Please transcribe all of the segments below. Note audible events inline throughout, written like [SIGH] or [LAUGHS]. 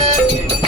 Yeah. [LAUGHS]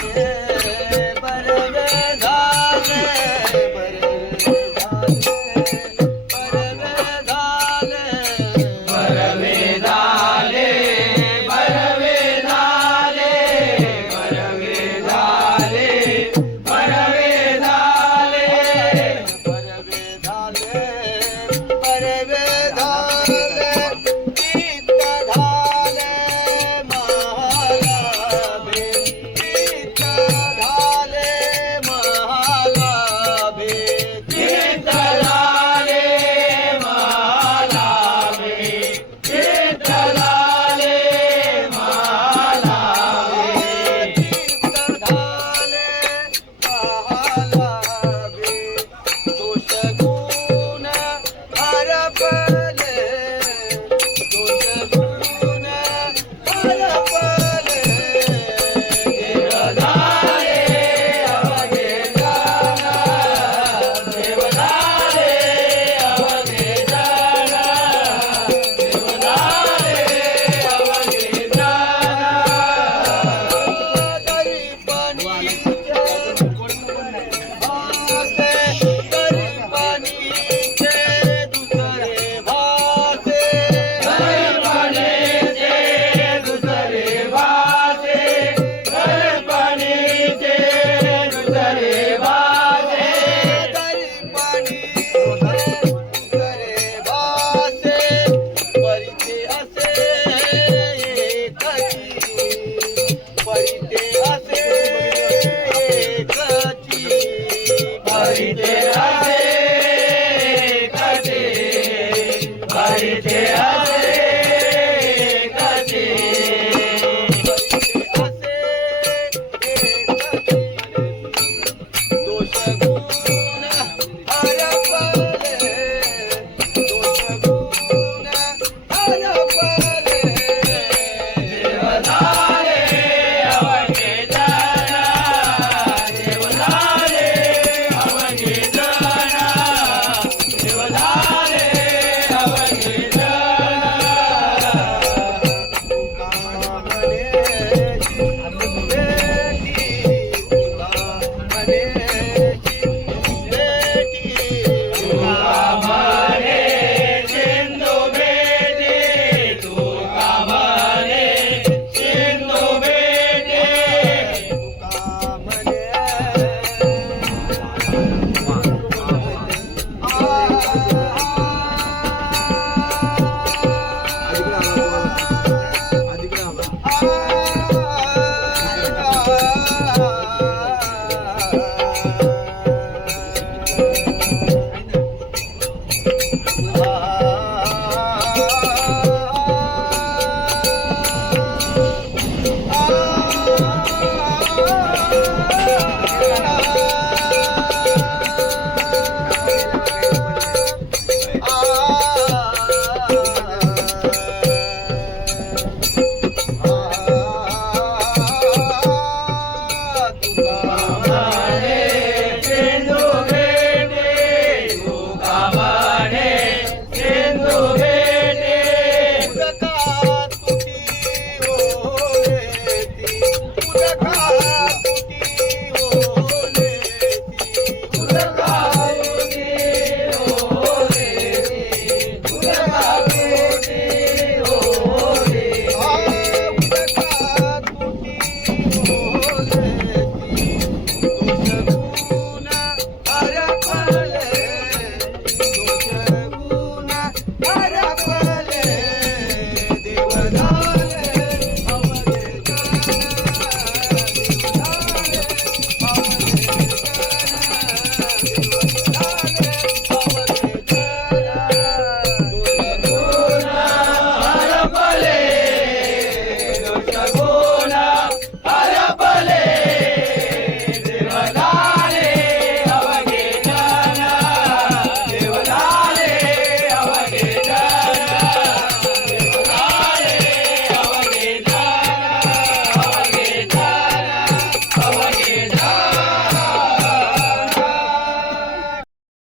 yeah. हरी तेरा